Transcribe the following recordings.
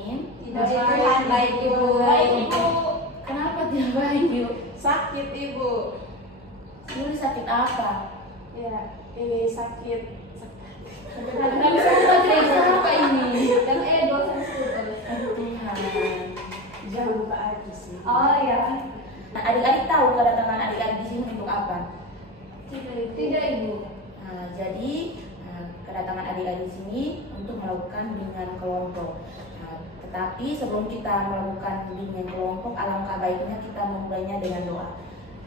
Amin. Tidak baik Ibu. Baik Ibu. Kenapa tidak baik Ibu? Sakit Ibu. Ibu sakit apa? Ya, ini sakit. Nggak bisa cerita apa ini. Kan dosen Aduh Tuhan. Jangan lupa aja sih. Oh ya. Nah, adik-adik tahu kedatangan adik-adik di sini untuk apa? Tidak Ibu. Nah, jadi kedatangan adik-adik di sini untuk melakukan bimbingan kelompok. Nah, tetapi sebelum kita melakukan bimbingan kelompok, alangkah baiknya kita memulainya dengan doa.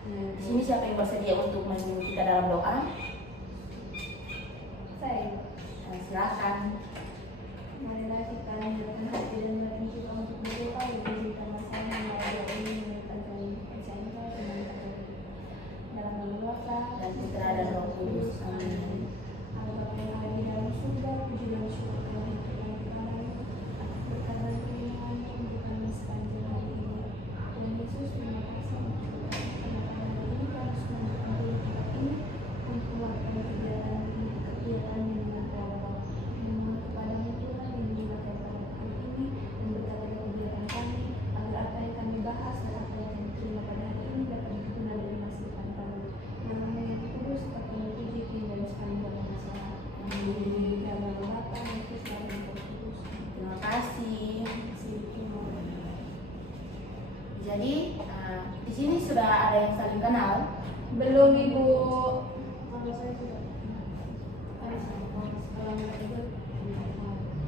Di sini siapa yang bersedia untuk memimpin kita dalam doa? Saya. Nah, silakan. Marilah kita menyerahkan hati dan batin kita untuk berdoa bagi kita masalah yang ada ini menyerahkan kami percaya dengan kata dalam nama Bapa Dan Putra dan Roh Kudus. Amin. Allah Bapa yang ada di dalam surga, puji dan syukur Tuhan untuk yang kemarin atas berkat dan perlindunganmu untuk kami sepanjang hari ini. Tuhan Yesus, terima kasih untuk karena hari ini kami sudah berkumpul di tempat ini untuk melakukan kegiatan yang dengan kelompok. Memohon kepadamu Tuhan lindungilah kelompok hari ini dan berkati kegiatan kami agar apa yang kami bahas dan apa yang kami terima pada hari ini dapat berguna dari masa depan kami. Namanya yang kudus tetap memuji kini dan sepanjang masa. Amin. Dalam nama Bapa dan Putra dan Roh Kudus. Terima kasih. Jadi di sini sudah ada yang saling kenal. Belum Ibu.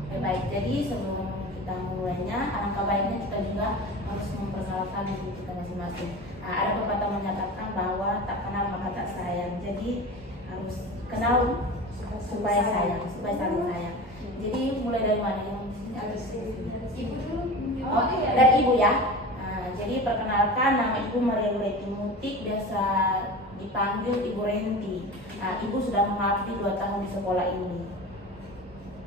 Oke, baik. Jadi sebelum kita mulainya, alangkah baiknya kita juga harus memperkenalkan diri kita masing-masing. Nah, ada pepatah menyatakan bahwa tak kenal maka tak sayang. Jadi harus kenal supaya sayang, supaya saling sayang. Jadi mulai dari mana yang Ibu dulu. Oh, dari Ibu ya. Jadi perkenalkan, nama Ibu Maria Lureti Mutik, biasa dipanggil Ibu Renti. Nah, Ibu sudah mengabdi 2 tahun di sekolah ini.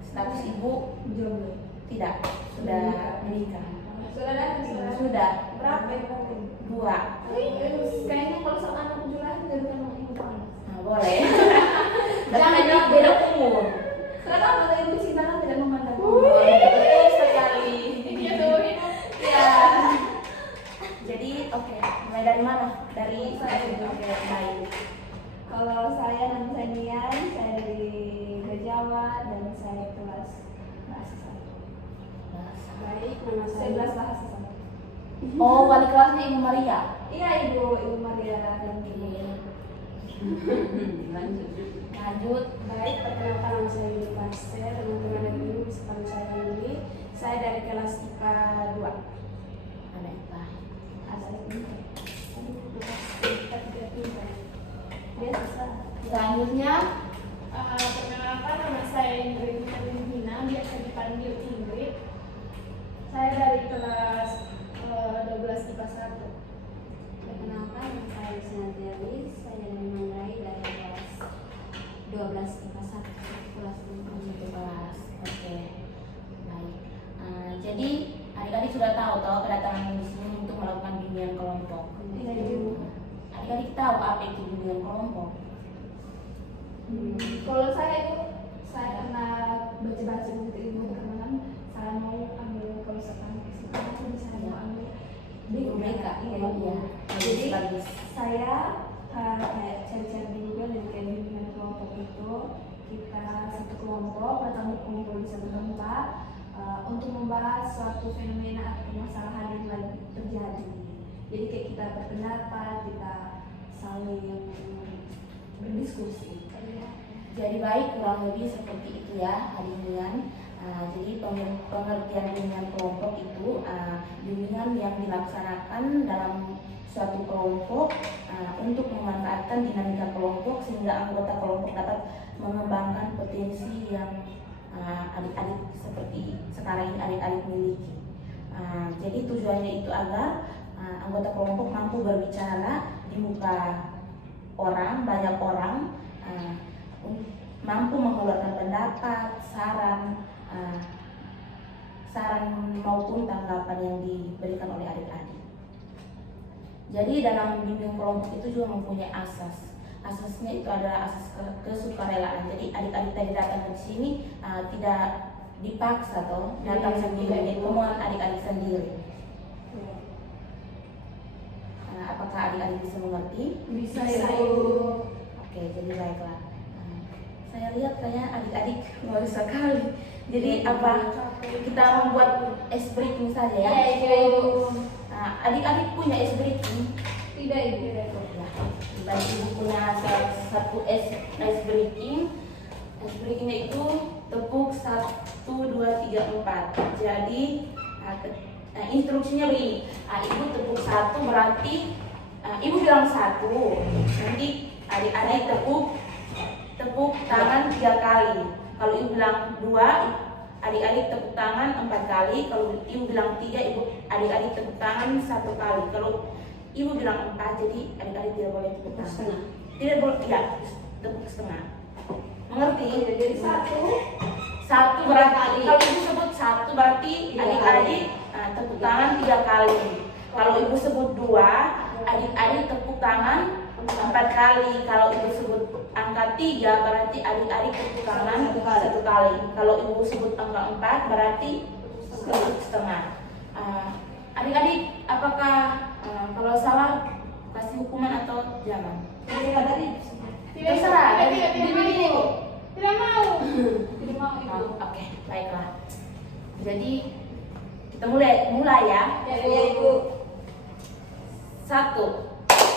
Status Ibu Jomblo. tidak, sudah menikah. Sudah datang sudah. Sudah Berapa? 2. Kayaknya kalau soal anak juragan jadi kan mau Ibu kan. Nah, boleh. Jangan Tapi beda umur. Karena kalau Ibu cinta kan tidak memandang. Sekali. Iya tuh. Ya. Jadi oke, mulai dari mana? Dari oke, baik. Kalau saya nama saya Nian, saya dari Jawa dan saya kelas bahasa satu. Baik, nama Saya saya. kelas bahasa satu. Oh, wali kelasnya Ibu Maria. Iya Ibu Maria dan Lanjut. Baik, perkenalkan nama saya Yuni Pasteur, teman-teman yang dulu sepanjang saya ini. Saya dari kelas IPA 2. Ada apa? ada ini. Kita tidak pintar. Dia bisa. Selanjutnya Perkenalkan, nama saya Ingrid Nina, biasa dipanggil Ingrid. Saya dari kelas 12 IPA 1. Perkenalkan, nama saya Sinatialis, saya dari Mangrai dari kelas 12 IPA 1 kelas 11. Oke. Baik. Jadi adik-adik sudah tahu toh kedatangan di sini untuk melakukan bimbingan kelompok. Iya Ibu. Adik-adik tahu apa itu bimbingan kelompok? Kalau saya Ibu, saya pernah baca-baca buku Ibu karena kan saya mau ambil kalau sekarang kesempatan bisa mau ambil di BK. Iya. Iya. Jadi Bagus. saya kayak cari-cari di Google dan kayak bimbingan kelompok itu kita satu kelompok datang kumpul di satu tempat untuk membahas suatu fenomena atau permasalahan yang lagi terjadi. Jadi kayak kita berpendapat, kita saling berdiskusi. Jadi baik, kurang lebih seperti itu ya bimbingan. Jadi pengertian bimbingan kelompok itu bimbingan yang dilaksanakan dalam suatu kelompok untuk memanfaatkan dinamika kelompok sehingga anggota kelompok dapat mengembangkan potensi yang adik-adik seperti sekarang ini adik-adik miliki. Jadi tujuannya itu agar anggota kelompok mampu berbicara di muka banyak orang, mampu mengeluarkan pendapat, saran maupun tanggapan yang diberikan oleh adik-adik. Jadi dalam bimbingan kelompok itu juga mempunyai asas. Asasnya itu adalah asas kesukarelaan. Jadi adik-adik tadi datang ke sini tidak dipaksa toh datang sendiri, kemauan adik-adik sendiri. Apakah adik-adik bisa mengerti? Bisa Ibu. Oke, jadi baiklah. Saya lihat kayaknya adik-adik luar biasa sekali. Jadi apa? Kita membuat ice breaking saja ya. Ibu. Adik-adik punya ice breaking? Tidak Ibu. Ya, bagi ibu punya satu ice breaking. Ice breakingnya itu tepuk 1, 2, 3, 4. Jadi instruksinya begini. Ibu tepuk 1 berarti ibu bilang 1. Nanti adik-adik tepuk tangan 3 kali. Kalau ibu bilang 2, adik-adik tepuk tangan 4 kali. Kalau ibu bilang 3, adik-adik tepuk tangan 1 kali. Kalau ibu bilang 4, jadi adik-adik tidak boleh tepuk tangan. Setengah. Tidak boleh, ya, tepuk setengah. Mengerti? Jadi 1 berarti kalau ibu sebut 1 berarti adik-adik tepuk tangan 3 kali. Kalau ibu sebut 2, adik-adik tepuk tangan 4 kali. Kalau ibu sebut angka 3 berarti adik-adik tepuk tangan 1 kali. Kalau ibu sebut angka 4 berarti tepuk setengah. Adik-adik, apakah kalau salah kasih hukuman atau jangan? Terserah. Tidak mau. Oke, baiklah. Jadi kita mulai ya. Ya Ibu. 1.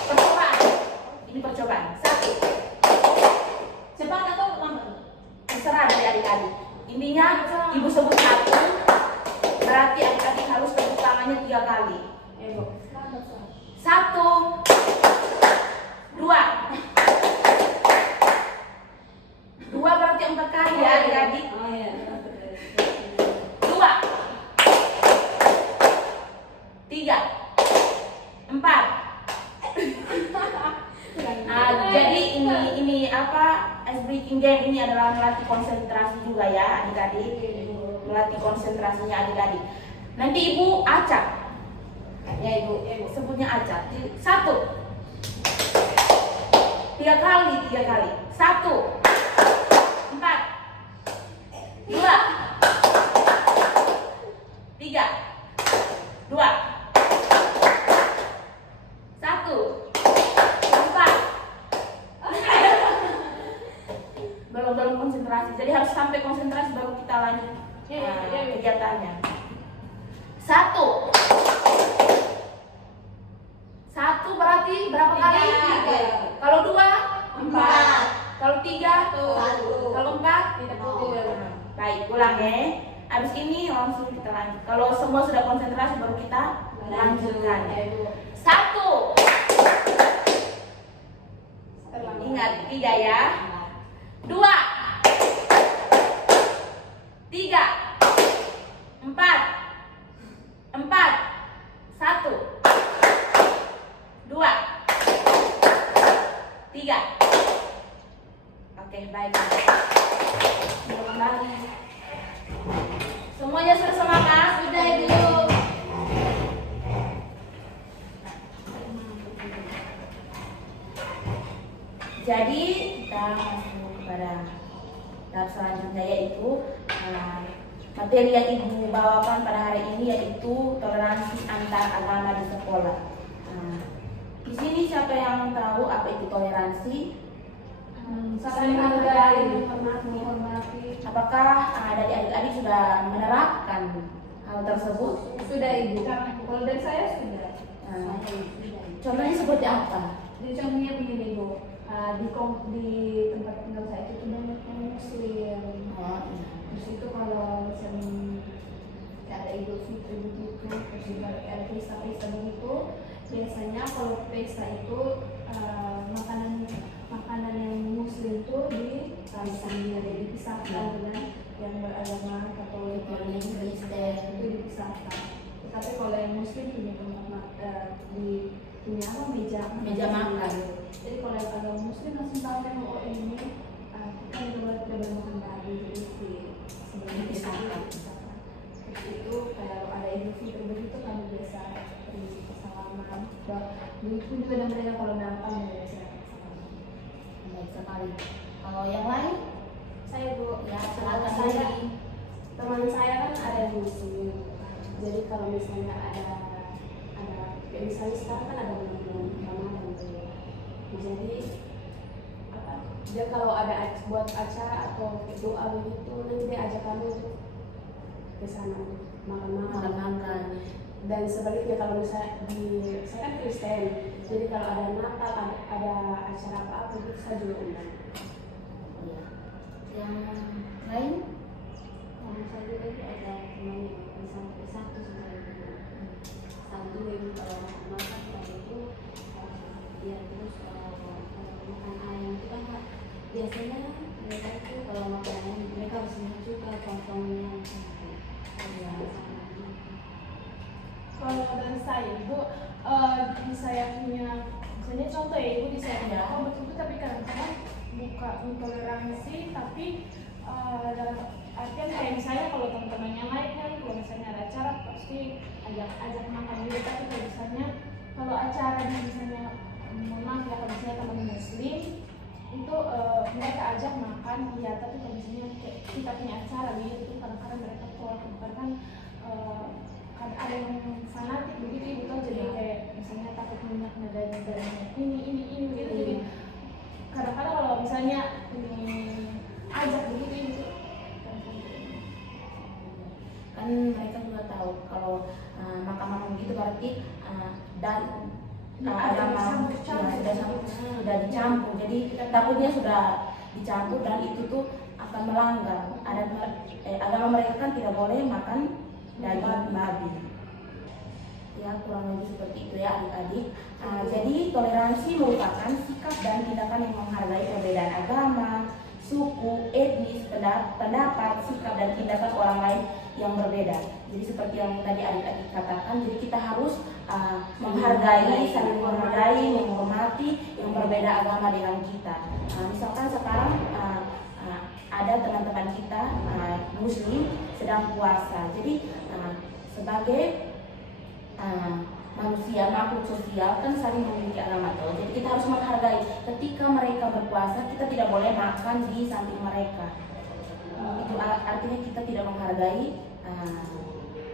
Percobaan. Ini percobaan. 1. Cepat atau lambat? Terserah dari adik-adik. Intinya ibu sebut 1, berarti adik-adik harus tepuk tangannya 3 kali. Ibu. 1, 2. 2 berarti 4 kali ya adik-adik. Oh iya. 2, 3, 4. Jadi ini apa, ice breaking game ini adalah melatih konsentrasi juga ya adik-adik. Melatih konsentrasinya adik-adik. Nanti ibu acak. Ya Ibu. Sebutnya acak. 1, 3 kali. 1, 4, 2, 3, 2, 1, 4. Belum konsentrasi, jadi harus sampai konsentrasi baru kita lanjut kegiatannya. 1 berarti berapa kali? 3. Kalau 2, 4. kalau 3, 1. kalau 4, baik, ulang ya. Habis ini langsung kita lanjut. Kalau semua sudah konsentrasi baru kita lanjutkan. 1. Ingat 3 ya. 2, 3, 4, 1, 2, 3. Oke, baik. Kembali. Semuanya sudah semangat? Sudah Ibu. Jadi kita masuk kepada tahap selanjutnya, yaitu materi yang ibu bawakan pada hari ini, yaitu toleransi antar agama di sekolah. Di sini siapa yang tahu apa itu toleransi? Saling menghargai, menghormati. Apakah dari adik-adik sudah menerapkan hal tersebut? Sudah Ibu. Kalau dari saya sudah. Contohnya seperti apa? Jadi contohnya begini Ibu. Di tempat tinggal saya itu banyak yang Muslim. Terus itu kalau misalnya ada Idul Fitri begitu, terus juga ada pesta-pesta begitu, biasanya kalau pesta itu makanan yang Muslim itu dipisahkan dengan yang beragama Katolik dan Kristen, itu dipisahkan. Tapi kalau yang Muslim punya tempat punya apa, meja makan. Jadi kalau yang agama Muslim langsung tahu kan, oh ini kita tidak boleh makan daging, jadi sebenarnya dipisahkan. Terus itu kalau ada Idul Fitri begitu kami biasa beri salaman. Begitu juga dengan mereka kalau datang biasa salaman. Baik sekali. Kalau yang lain? Saya Bu, Ya, silakan saya lagi. teman saya kan ada yang muslim. Jadi kalau misalnya ada misalnya sekarang kan ada bulan Ramadan tuh. Jadi apa? Dia kalau ada buat acara atau doa begitu, nanti dia ajak kami untuk ke sana makan-makan. Dan sebaliknya kalau misalnya saya kan Kristen, jadi kalau ada Natal, ada acara apa-apa gitu saya juga undang. Iya. Yang lain? Kalau saya juga itu ada teman yang sampai satu sebenarnya. Satu yang kalau makan tadi itu dia terus makan ayam itu kan biasanya mereka itu kalau makan ayam mereka harus juga potongnya. Kalau dari saya ibu di saya punya misalnya contoh ya ibu di saya punya apa betul tapi kadang-kadang buka intoleransi tapi dalam artian kayak misalnya kalau teman-teman yang lain kan kalau misalnya ada acara pasti ajak makan dulu tapi kalau misalnya kalau acara di misalnya mohon maaf ya kalau misalnya teman muslim itu mereka ajak makan ya tapi kalau misalnya kita punya acara gitu kadang-kadang mereka tolak kan kan ada yang fanatik begitu ibu kan jadi kayak misalnya takut minyak nadanya ini begitu jadi kadang-kadang kalau misalnya ajak begitu ibu Kan mereka juga tahu kalau makan gitu berarti dan agama sudah dicampur, jadi takutnya sudah dicampur dan itu tuh akan melanggar agama mereka kan tidak boleh makan daging babi. Ya kurang lebih seperti itu ya adik-adik. Jadi toleransi merupakan sikap dan tindakan yang menghargai perbedaan agama, suku, etnis, pendapat, sikap dan tindakan orang lain yang berbeda. Jadi seperti yang tadi adik-adik katakan, jadi kita harus menghargai, saling menghargai, menghormati yang berbeda agama dengan kita. Misalkan sekarang ada teman-teman kita muslim sedang puasa, jadi sebagai manusia makhluk sosial kan saling memiliki agama tuh. Jadi kita harus menghargai. Ketika mereka berpuasa, kita tidak boleh makan di samping mereka. Itu artinya kita tidak menghargai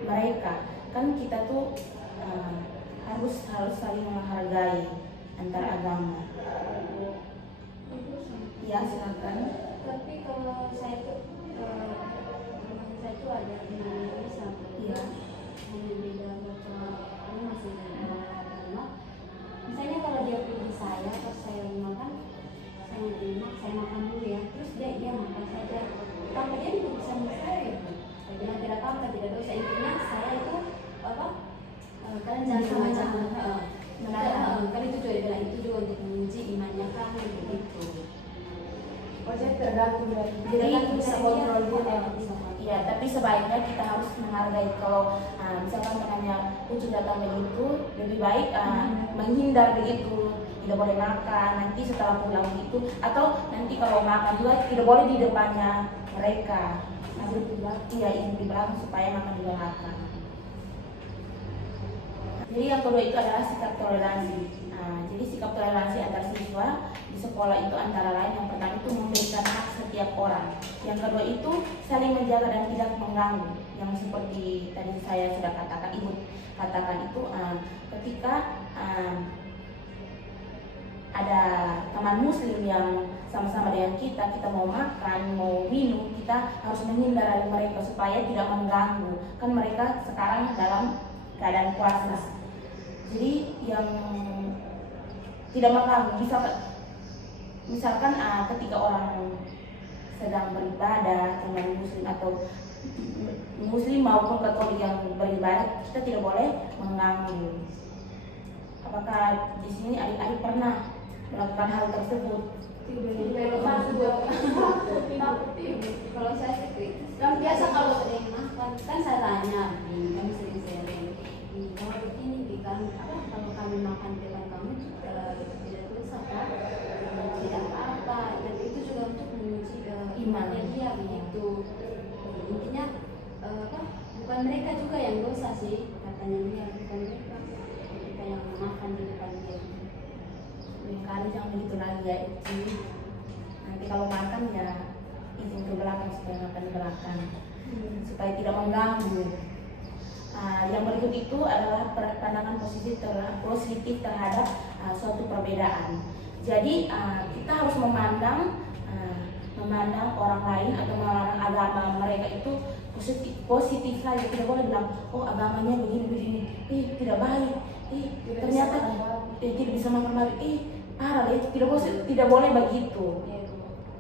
mereka. Kan kita tuh harus saling menghargai antar agama. Ya silakan. Tapi kalau saya tuh saya tuh ada ini sampai Iya. hanya beda baca ini masih agama. Misalnya kalau dia pilih saya pas saya makan, saya terima, saya makan dulu ya. Terus dia makan saja. Tanpa dia juga bisa saya gitu. Saya bilang tidak apa-apa, tidak dosa. Intinya saya itu apa? Kalian jangan macam kan itu juga dibilang itu juga untuk menguji imannya kan begitu. Jadi tergantung dari Jadi bisa kontrol dia. Iya, tapi sebaiknya kita harus menghargai. Kalau misalkan temannya kucing datang begitu, lebih baik menghindar begitu, tidak boleh makan. Nanti setelah pulang begitu, atau nanti kalau makan juga tidak boleh di depannya mereka. Nanti iya di belakang supaya makan di belakang. Jadi yang kedua itu adalah sikap toleransi. Jadi sikap toleransi antar siswa di sekolah itu antara lain yang pertama itu memberikan hak setiap orang. Yang kedua itu saling menjaga dan tidak mengganggu. Yang seperti tadi saya sudah katakan, ibu katakan itu ketika ada teman muslim yang sama-sama dengan kita mau makan, mau minum, kita harus menghindar dari mereka supaya tidak mengganggu. Kan mereka sekarang dalam keadaan puasa. Jadi yang tidak mengganggu, misalkan ketika orang sedang beribadah, teman muslim atau muslim maupun katolik yang beribadah, kita tidak boleh mengganggu. Apakah di sini adik-adik pernah melakukan hal tersebut? Kalau saya sih kan biasa kalau ada yang makan kan saya tanya kami sering sharing kalau begini kan apa kalau kami makan dengan kamu tidak dosa kan tidak apa-apa dan itu juga untuk menguji imannya dia begitu. Intinya bukan mereka juga yang dosa sih katanya dia, bukan mereka yang makan di depan dia. Kali jangan begitu lagi ya Ici. Nanti kalau makan ya izin ke belakang supaya makan di belakang. supaya tidak mengganggu. Yang berikut itu adalah pandangan positif terhadap suatu perbedaan. Jadi kita harus memandang orang lain atau memandang agama mereka itu positif saja. Tidak boleh bilang, oh agamanya begini, tidak baik, ternyata tidak bisa makan baik, parah ya, tidak boleh begitu.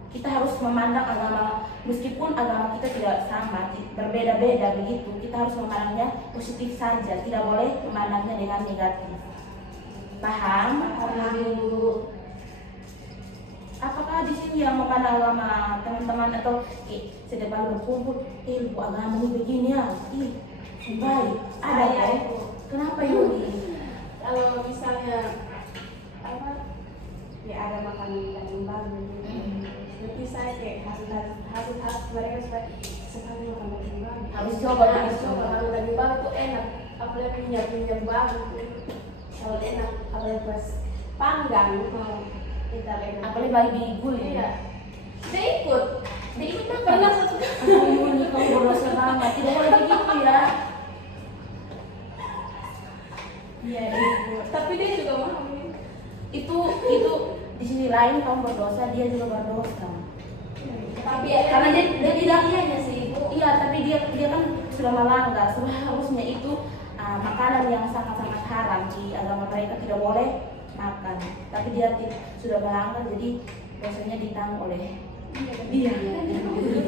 Kita harus memandang agama, meskipun agama kita tidak sama, berbeda-beda begitu, kita harus memandangnya positif saja, tidak boleh memandangnya dengan negatif. Paham? Apakah di sini yang memandang agama teman-teman atau setiap kali berkumpul, ibu agama ini begini ya, baik, ada ya? Kenapa Yuli? Kalau misalnya apa, ya ada makan daging babi, nanti saya kayak hasil mereka supaya sekali makan daging babi. Harus coba. Makan daging babi itu enak, apalagi minyak babi itu kalau enak, apalagi pas panggang kita enak. Apalagi bayi bigul ya. Iya. Dia ikut makan. Pernah satu kali kamu berdosa banget, tidak boleh begitu ya. Iya, ibu. Tapi dia juga mau. Itu di sini lain kamu berdosa, dia juga berdosa. Tapi Karena dia tidak Iya sih ibu. iya, tapi dia kan sudah melanggar. Seharusnya itu makanan yang sangat-sangat haram di agama mereka, tidak boleh makan. Tapi dia sudah melanggar, jadi dosanya ditanggung oleh dia.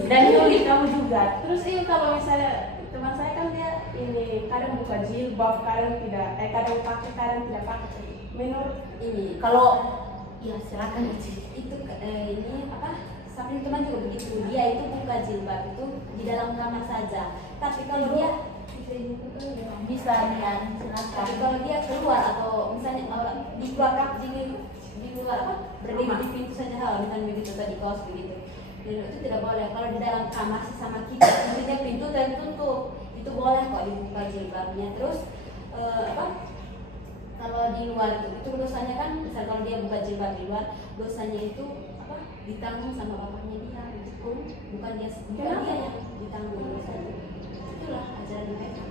Dan Yuli kamu juga. terus ini kalau misalnya teman saya kan dia ini kadang buka jilbab, kadang tidak, kadang pakai, kadang tidak pakai. Menurut Ini Kalau ya silakan Uci. itu ini apa? Samping teman juga begitu. Dia itu buka jilbab itu di dalam kamar saja. Tapi kalau dia Bisa Nian, tapi silakan. kalau dia keluar atau misalnya di luar di luar apa? Berdiri di pintu saja, misalnya begitu tadi kaos begitu. Dan itu tidak boleh. Kalau di dalam kamar sama kita, maksudnya pintu tertutup, itu boleh kok dibuka jilbabnya. Terus apa? Kalau di luar itu dosanya kan, misal kalau dia buka jilbab di luar, dosanya itu apa? Ditanggung sama bapaknya dia, bukan dia yang ditanggung dosanya. Itulah ajaran mereka.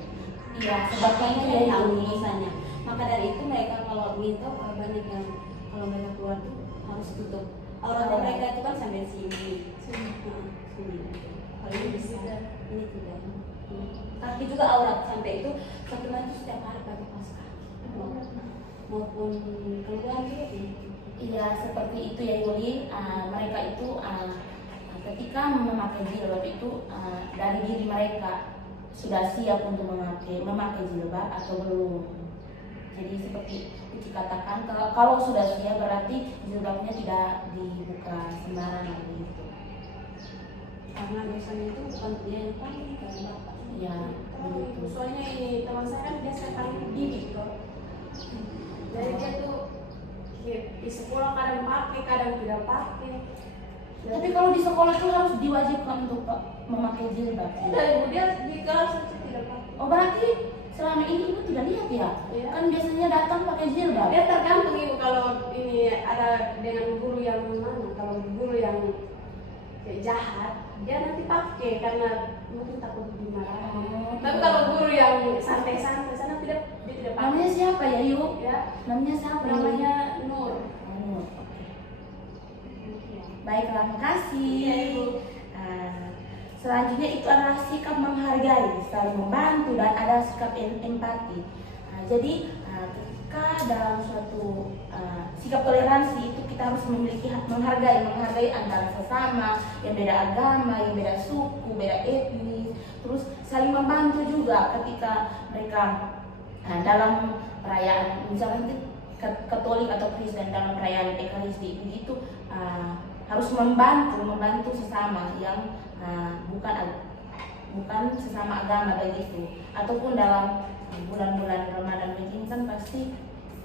Iya, sebabnya Dia dia tahu Yuli. dosanya. Maka dari itu mereka kalau minta banyak yang kalau mereka keluar tuh harus tutup. Auratnya mereka itu kan sampai sini. Sini. Kalau ini bisa, ini tidak. Kaki juga aurat sampai itu satu itu setiap hari pakai kaos kaki. Maupun keluar juga begitu. Iya, seperti itu ya Yuli. Mereka itu ketika memakai jilbab itu dari diri mereka sudah siap untuk memakai jilbab atau belum. Jadi seperti Uci katakan, kalau sudah siap berarti jilbabnya tidak dibuka sembarangan begitu. Karena dosanya itu bukan dia yang tanggung, dari bapak. Ya, begitu. soalnya ini teman saya kan biasa paling didik kok. Jadi dia tuh di sekolah kadang pakai, kadang tidak pakai. Tapi kalau di sekolah itu harus diwajibkan untuk memakai jilbab. Dari dia di kelas saja tidak pakai. Oh berarti selama ini ibu tidak lihat ya? Iya. Kan biasanya datang pakai jilbab. Dia tergantung ibu, kalau ini ada dengan guru yang mana, kalau guru yang kayak jahat dia nanti pakai karena mungkin takut dimarahi. Oh, Tapi kalau guru yang santai-santai sana dia tidak pakai. namanya siapa ya Yuk? Ya, Namanya siapa? Yuk? namanya Nur. Oh, oke. Baiklah, makasih. Iya, Ibu. Selanjutnya itu adalah sikap menghargai, saling membantu, dan ada sikap empati. Jadi ketika dalam suatu sikap toleransi itu kita harus memiliki menghargai antara sesama, yang beda agama, yang beda suku, beda etnis, terus saling membantu juga ketika mereka dalam perayaan, misalnya Katolik atau Kristen dalam perayaan Ekaristi begitu harus membantu sesama yang bukan sesama agama begitu. Ataupun dalam bulan-bulan Ramadan begini kan pasti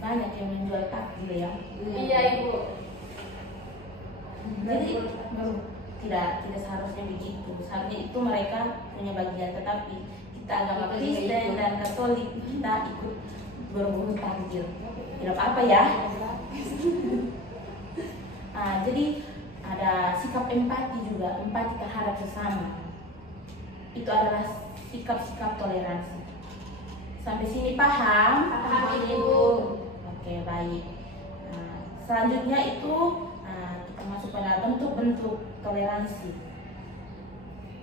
banyak yang menjual takjil ya. Iya Ibu. Jadi tidak seharusnya begitu. Seharusnya itu mereka punya bagian, tetapi kita agama Kristen dan Katolik kita ikut berburu takjil. Tidak apa-apa ya. Jadi ada sikap empati juga, empati terhadap sesama. itu adalah sikap-sikap toleransi. Sampai sini paham? Paham, Ibu. Oke, baik. Nah, selanjutnya itu kita masuk pada bentuk-bentuk toleransi.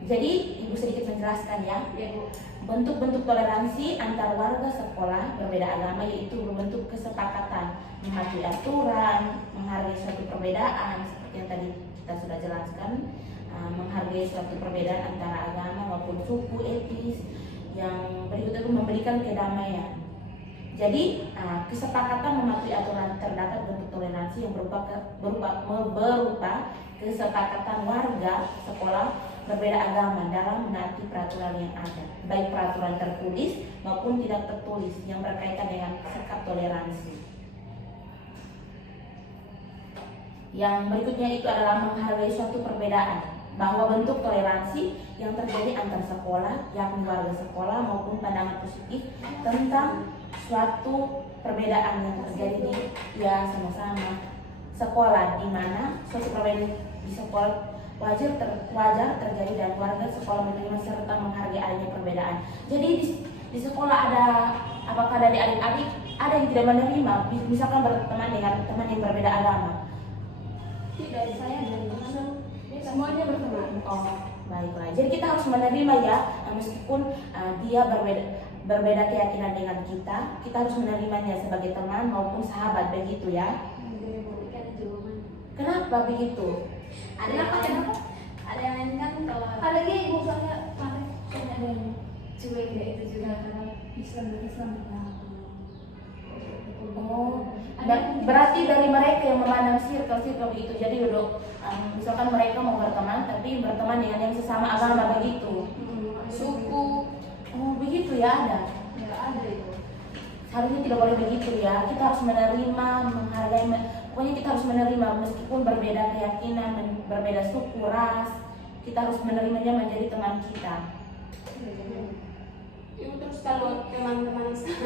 Jadi Ibu sedikit menjelaskan ya. Ya, Bu. Bentuk-bentuk toleransi antar warga sekolah berbeda agama yaitu berbentuk kesepakatan mematuhi aturan, menghargai suatu perbedaan seperti yang tadi kita sudah jelaskan, menghargai suatu perbedaan antara agama maupun suku, etnis. Yang berikut itu memberikan kedamaian. Jadi kesepakatan mematuhi aturan terdapat bentuk toleransi yang berupa kesepakatan warga sekolah berbeda agama dalam menaati peraturan yang ada, baik peraturan tertulis maupun tidak tertulis yang berkaitan dengan sikap toleransi. Yang berikutnya itu adalah menghargai suatu perbedaan, bahwa bentuk toleransi yang terjadi antar sekolah, yakni warga sekolah maupun pandangan positif tentang suatu perbedaan yang terjadi di sama-sama sekolah, di mana suatu perbedaan di sekolah wajar terjadi dan warga sekolah menerima serta menghargai adanya perbedaan. Jadi di sekolah apakah dari adik-adik ada yang tidak menerima, misalkan berteman dengan teman yang berbeda agama? Tidak, saya dari mana? Semuanya berteman. Oh, baiklah. Jadi kita harus menerima ya, meskipun dia berbeda keyakinan dengan kita harus menerimanya sebagai teman maupun sahabat, begitu ya. Kenapa begitu? Kenapa? Ada yang kan kalau Ada lagi Ibu soalnya ada yang cuek kayak itu juga. karena Islam Oh, berarti dari mereka yang memandang circle begitu. Jadi duduk, misalkan mereka mau berteman, tapi berteman dengan yang sesama agama begitu. Suku, oh begitu ya ada. Ya, ada itu. Seharusnya tidak boleh begitu ya. Kita harus menerima, menghargai. Pokoknya kita harus menerima meskipun berbeda keyakinan, berbeda suku, ras. Kita harus menerimanya menjadi teman kita. Ibu, terus kalau teman-teman saya,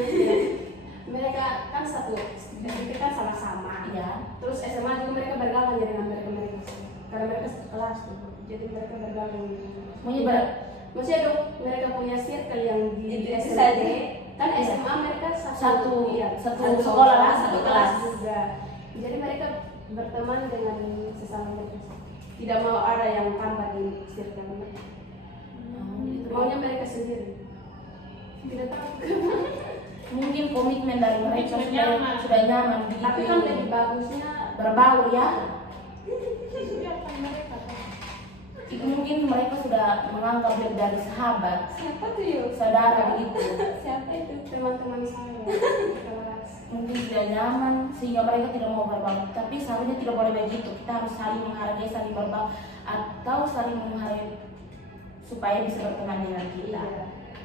mereka kan satu, SMP kan sama-sama. Iya. Terus SMA juga mereka bergaul ya dengan mereka karena mereka satu kelas tuh. Jadi mereka bergaul. Maksudnya dong mereka punya circle yang di Itu SMP. saja. Kan SMA mereka Satu satu sekolah lah, satu satu kelas kelas. juga. Jadi mereka berteman dengan sesama mereka. Tidak mau ada yang tambah di circle mereka. Maunya mereka sendiri. Tidak tahu. Mungkin komitmen dari mereka sudah nyaman begitu. Tapi kan lebih bagusnya berbaur ya. biarkan mereka kan. Itu mungkin mereka sudah menganggap dia dari sahabat, siapa tuh yuk? saudara begitu. Siapa itu teman-teman saya di kelas? Mungkin tidak nyaman sehingga mereka tidak mau berbaur. Tapi seharusnya tidak boleh begitu. Kita harus saling menghargai, saling berbaur atau saling menghargai supaya bisa berteman dengan kita.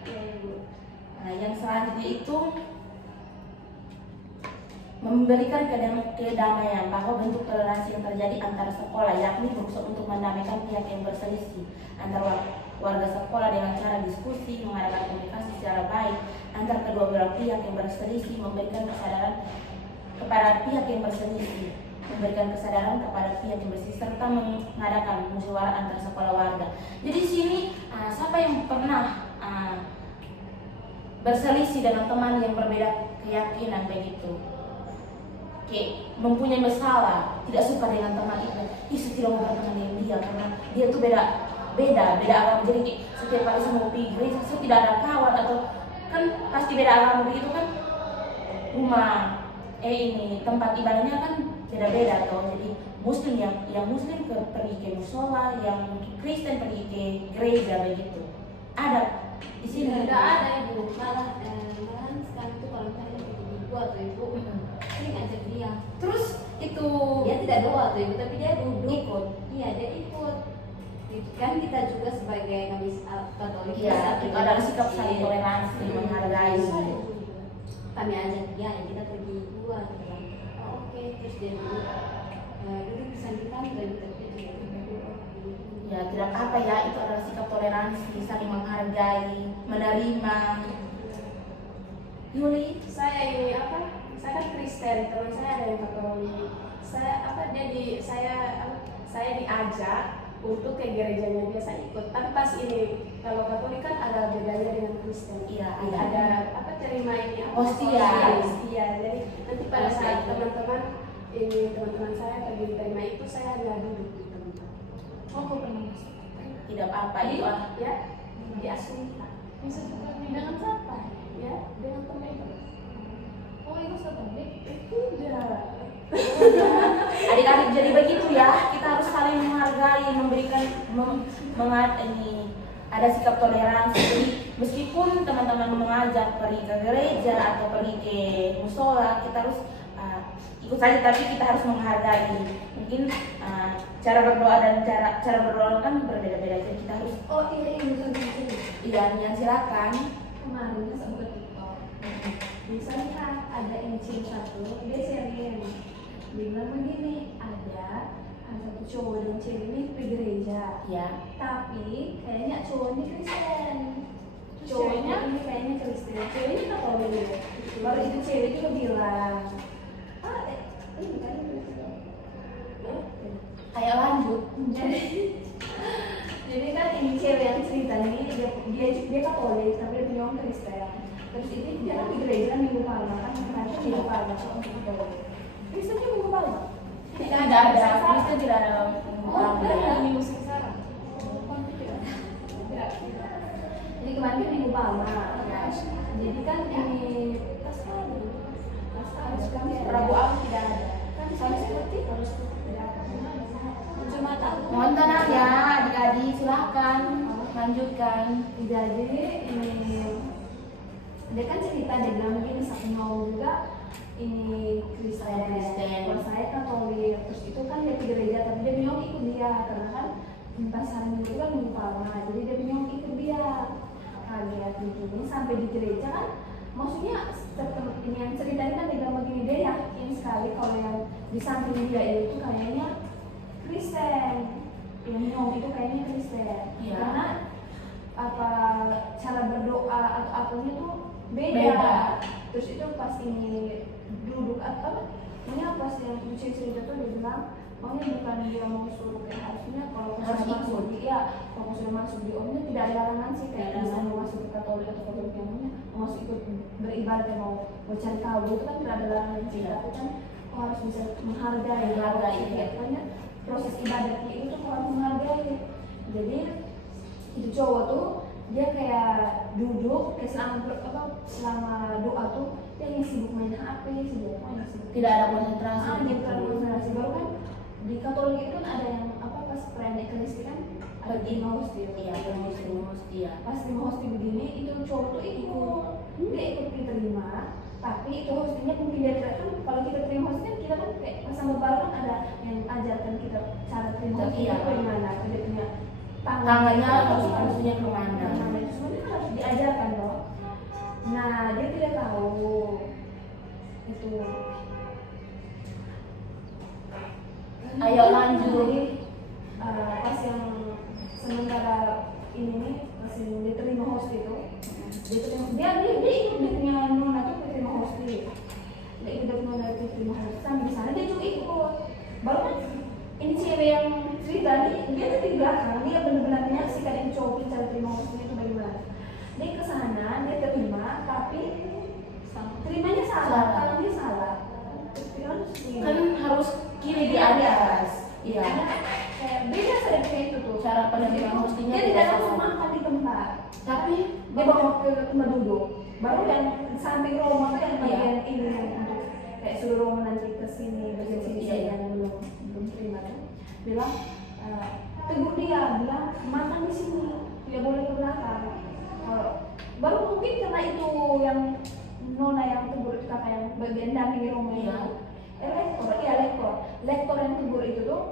Iya, Ibu. Nah, yang selanjutnya itu memberikan kedamaian, bahwa bentuk toleransi yang terjadi antara sekolah yakni berusaha untuk mendamaikan pihak yang berselisih antara warga sekolah dengan cara diskusi, mengadakan komunikasi secara baik antar kedua belah pihak yang berselisih, memberikan kesadaran kepada pihak yang berselisih, serta mengadakan musyawarah antar sekolah warga. Jadi di sini siapa yang pernah berselisih dengan teman yang berbeda keyakinan begitu? Mempunyai masalah, tidak suka dengan teman itu, saya tidak mau berteman dengan dia karena dia tuh beda agama. Jadi setiap kali saya mau pergi gereja, saya tidak ada kawan atau kan pasti beda agama begitu kan, rumah ini tempat ibadahnya kan beda-beda toh. Jadi Muslim yang Muslim pergi ke musola, yang Kristen pergi ke gereja begitu. Ada di sini. Tidak ada Ibu, malahan sekarang tuh kalau misalnya ibu atau ibu sering ngajak dia. Terus itu Dia tidak doa tuh Ibu, tapi dia duduk. ikut. Iya, dia ikut. Kan kita juga sebagai kami Katolik Iya, itu adalah sikap saling toleransi, menghargai. Kami ajak dia, ya kita pergi dua, dia bilang, oh, oke, terus dia duduk di samping kami dan kita juga Ya, tidak apa ya, itu adalah sikap toleransi, saling menghargai, menerima. Yuli, Saya ini apa? Saya kan Kristen, teman saya ada yang Katolik. Saya diajak untuk ke gerejanya dia, saya ikut. Tapi pas ini kalau Katolik kan ada bedanya dengan Kristen. Iya, Ada apa terima ini apa? Hostia. Hostia. Jadi nanti pada saat teman-teman saya pergi terima itu saya nggak duduk di tempat. Oh, kok pernah masuk? Tidak apa-apa itu. Ya, di Asmita. Bisa dengan siapa? Ya, dengan teman. Oh, itu Katolik? Tidak. Adik-adik jadi begitu ya, kita harus saling menghargai, memberikan ini ada sikap toleransi. Jadi meskipun teman-teman mengajak pergi ke gereja atau pergi ke musola, kita harus ikut saja, tapi kita harus menghargai. Mungkin cara berdoa dan cara berdoa kan berbeda-beda, jadi kita harus iya, silakan. Kemarin saya buka TikTok. Misalnya ada Injil satu, dia sharing bilang begini, ada satu cowok dan cewek ini pergi gereja, Ya. tapi kayaknya cowoknya Kristen, Cowoknya? ceweknya ini kayaknya Kristen, ceweknya Katolik. Baru itu cewek itu bilang, ini kan Kristen. Ayo lanjut. Jadi kan ini cewek yang cerita ini dia Katolik tapi dia punya orang Kristen. Terus itu dia kan di gereja minggu malam kan kemarin minggu malam untuk Katolik. Kristennya minggu malam. Tidak ada, Kristen tidak ada Ada minggu sekarang. Jadi kemarin kan minggu malam. Jadi kan ini harus kami Rabu awal tidak ada. kan saya seperti harus tidak cuma tahu. Mohon tenang ya, adik-adik, silahkan lanjutkan. Jadi ini dia kan cerita, dia bilang begini, saya mau juga ini Kristen, kalau saya Katolik. Terus itu kan dia ke gereja tapi dia bilang ikut dia karena kan pasaran itu kan minggu palma, jadi dia bilang ikut dia. Kaget begini sampai di gereja kan, maksudnya ini yang ceritanya kan dia bilang begini, dia yakin sekali kalau yang di samping dia itu kayaknya Kristen, yang nyong itu kayaknya Kristen. Iya. Karena apa cara berdoa atau apanya tuh beda. Beda. Terus itu pas ini duduk apa namanya, pas yang cuci cerita tuh dia bilang maunya bukan dia mau suruh kayak harusnya kalau Harus sudah masuk ikut. di kalau sudah masuk di omnya tidak ada larangan sih, kayak Tidak ada misalnya mau masuk ke Katolik atau Katolik yang lainnya mau masuk ikut beribadah, mau cari tahu itu kan tidak ada larangan sih, Tidak. tapi kan harus bisa menghargai Menghargai, katanya proses ibadahnya itu tuh harus menghargai. Jadi itu cowok tuh dia kayak duduk kayak selama doa tuh dia yang sibuk main HP sih, dia main sibuk. Tidak ada konsentrasi. Gitu kan konsentrasi. Baru kan di Katolik itu kan ada yang apa pas perayaan Ekaristi kan ada Pergi lima hosti. Iya, iya. Pas lima hosti begini itu cowok tuh ikut, dia ikut diterima, tapi itu hostinya mungkin dia tidak kan, kalau kita terima hosti kan kita kan kayak pas sama baru kan ada yang ajarkan kita cara terima hosti Iya. itu bagaimana, dia punya Tangannya harus harusnya kemana? itu semuanya kan harus diajarkan dong. Nah dia tidak tahu itu. Ayo lanjut. Jadi pas yang sementara ini nih pas yang diterima host itu, dia ikut, dia punya nona tuh diterima host dia ikut nona itu diterima host sampai di sana dia juga ikut. Baru kan ini cewek yang cerita nih, dia tuh di belakang, dia benar-benar menyaksikan yang cowok cara terima hostnya itu bagaimana. Dia ke sana, dia terima, tapi terimanya salah, tangannya salah. Kan harus kiri di atas. Iya. Kayak beda saja kayak itu tuh. Cara penerimaan hostinya dia tidak langsung makan di tempat, Tapi dia bawa ke tempat duduk. Baru yang samping Roma tuh yang bagian ini yang untuk kayak suruh Roma nanti ke sini bagian sini Iya. yang belum terima tuh. Bilang tegur dia, bilang makan di sini, tidak boleh ke belakang. Baru mungkin karena itu yang nona yang tegur itu kakak yang bagian dampingi Roma Iya. lektor yang tegur itu tuh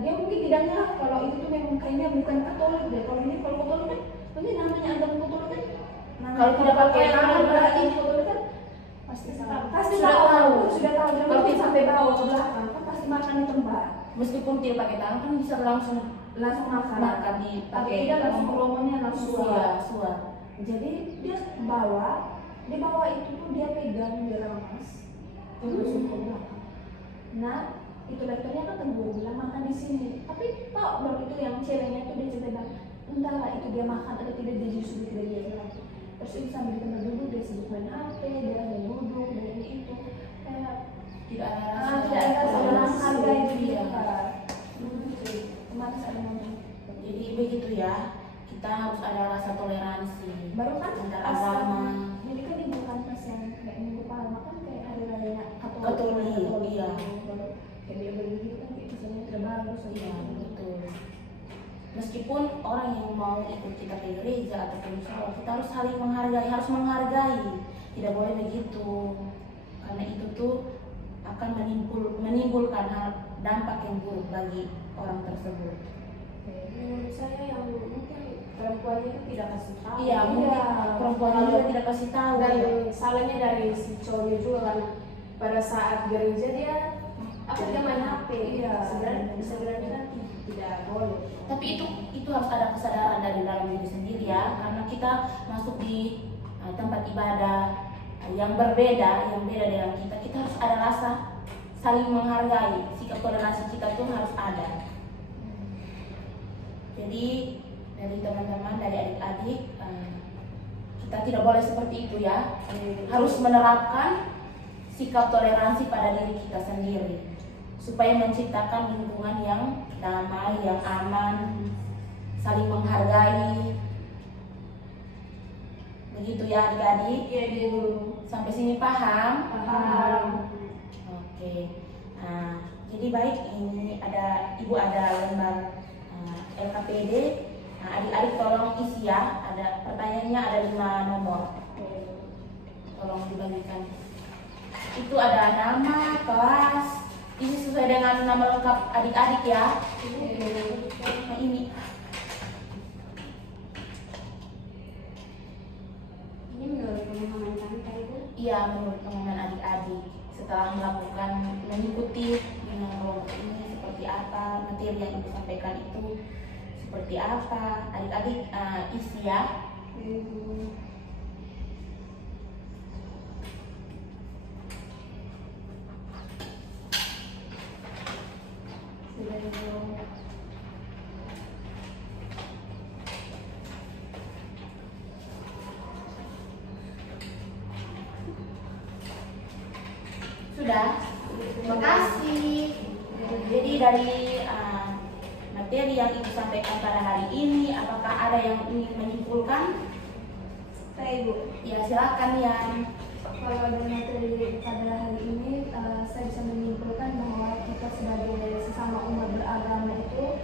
dia mungkin tidak ngeh kalau itu tuh memang kayaknya bukan Katolik deh. Kalau ini kalau Katolik kan, ini namanya agama Katolik kan. Kalau tidak pakai tangan berarti Katolik kan pasti salah. Pasti Sudah tahu. sudah tahu. Jangan Kalau mungkin sampai bawah ke belakang kan pasti makan di tempat. meskipun tidak pakai tangan kan bisa langsung Langsung makan di tapi pakai tidak langsung romonya langsung keluar. suar. Jadi dia bawa itu tuh dia pegang, dia ramas terus ke belakang. Nah itu lektornya kan tegur bilang makan di sini, tapi tahu baru itu yang ceweknya tuh dia cerita bilang entahlah itu dia makan atau tidak, dia justru tidak jaga lagi. Terus itu sambil di tempat duduk dia sibuk main HP, dia hanya duduk dan ini itu kayak Tidak ada tidak ada rasa menghargai dia. dia Kak. Kemarin saya ngomong Jadi begitu ya, kita harus ada rasa toleransi baru kan antar pas agama. jadi kan ibu kan pas yang kayak minggu palma kan kayak hari raya Katolik, iya. baru kayak dia begitu kan kayak kesannya terbagus Iya, betul. Meskipun orang yang mau ikut kita ke gereja ataupun sholat, kita harus saling menghargai, tidak boleh begitu, karena itu tuh akan menimbulkan dampak yang buruk bagi orang tersebut. Menurut saya yang mungkin perempuannya itu tidak kasih tahu. Iya, mungkin perempuan juga tidak kasih tahu. Dan salahnya dari si cowoknya juga karena pada saat gereja dia main HP. Iya. Sebenarnya kan tidak boleh. Tapi itu harus ada kesadaran dari dalam diri sendiri ya, karena kita masuk di tempat ibadah yang beda dengan kita harus ada rasa saling menghargai, sikap toleransi kita tuh harus ada. Jadi dari teman-teman, dari adik-adik, kita tidak boleh seperti itu ya, harus menerapkan sikap toleransi pada diri kita sendiri supaya menciptakan lingkungan yang damai, yang aman, saling menghargai. Begitu ya adik-adik? Iya, dulu. Sampai sini paham? Paham. Oke. Nah, jadi baik, ini Ibu ada lembar LKPD. Nah, adik-adik tolong isi ya. Ada pertanyaannya, ada 5 nomor. Tolong dibagikan. Itu ada nama, kelas. Ini sesuai dengan nama lengkap adik-adik ya. Nah, ini. Ini menurut pemahaman kami Kak Ibu. Iya, menurut pengumuman adik-adik setelah mengikuti dengan kelompok ini seperti apa, materi yang Ibu sampaikan itu seperti apa, adik-adik isi ya. Sudah, terima kasih. Jadi dari materi yang Ibu sampaikan pada hari ini, apakah ada yang ingin menyimpulkan? Saya Ibu, Ya silakan ya. kalau dari materi pada hari ini saya bisa menyimpulkan bahwa kita sebagai sesama umat beragama itu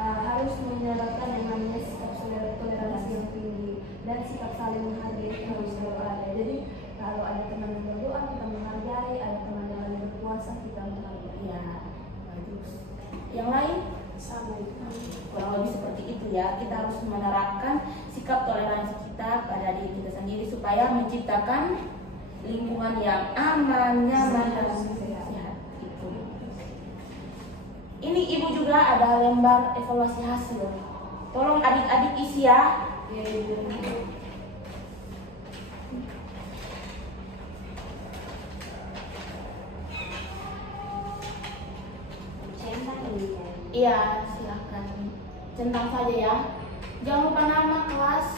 harus menerapkan yang namanya sikap toleransi yang tinggi dan sikap saling menghargai itu harus selalu ada. Jadi kalau ada teman yang berdoa kita menghargai, ada teman yang lagi berpuasa kita menghargai. Ya, bagus. Yang lain? Sama itu. Kurang lebih seperti itu ya. Kita harus menerapkan sikap toleransi kita pada diri kita sendiri supaya menciptakan lingkungan yang aman, nyaman, dan sehat. Itu. Ini Ibu juga ada lembar evaluasi hasil. Tolong adik-adik isi ya. Centang ini ya. Iya, silahkan. Centang saja ya. Jangan lupa nama kelas.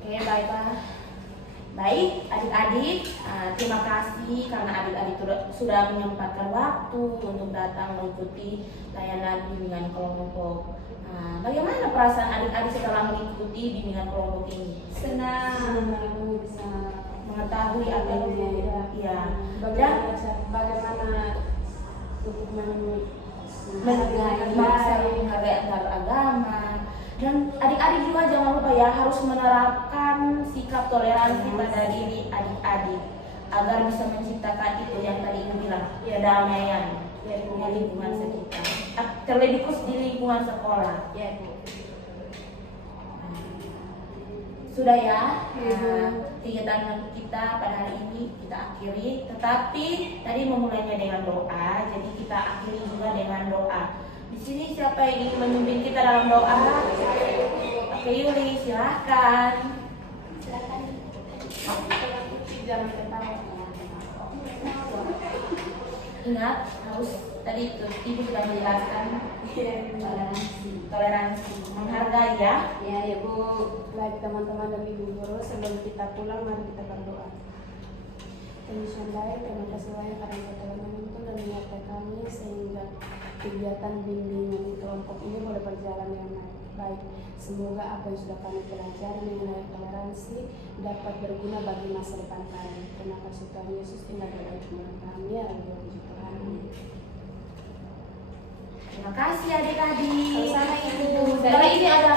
Oke, baiklah. Baik, adik-adik, terima kasih karena adik-adik sudah menyempatkan waktu untuk datang mengikuti layanan bimbingan kelompok. Bagaimana perasaan adik-adik setelah mengikuti bimbingan kelompok ini? Senang kamu bisa Mengetahui apa yang ya, bagaimana untuk menghargai antar agama. Dan adik-adik juga jangan lupa ya, harus menerapkan sikap toleransi pada diri adik-adik agar bisa menciptakan itu yang tadi Ibu bilang, kedamaian di lingkungan sekitar, terlebih khusus di lingkungan sekolah. ya Bu. Sudah ya, kegiatan kita pada hari ini kita akhiri. Tetapi tadi memulainya dengan doa, jadi kita akhiri juga dengan doa. Di sini siapa yang ingin memimpin kita dalam doa? Oke Yuli, silakan. Jangan ketawa. Ingat harus tadi itu ibu sudah menjelaskan toleransi, menghargai ya. Ya, ya Bu. Baik teman-teman dan ibu guru, sebelum kita pulang mari kita berdoa. Tuhan, terima kasih banyak karena Engkau telah menuntun dan mengingatkan kami sehingga kegiatan bimbingan kelompok ini boleh berjalan dengan baik. Semoga apa yang sudah kami pelajari mengenai toleransi dapat berguna bagi masa depan kami. Terima kasih Tuhan Yesus, tinggal dalam Tuhan kami ya, puji Tuhan. Terima kasih adik-adik. Sama-sama, Ibu. Setelah ini ada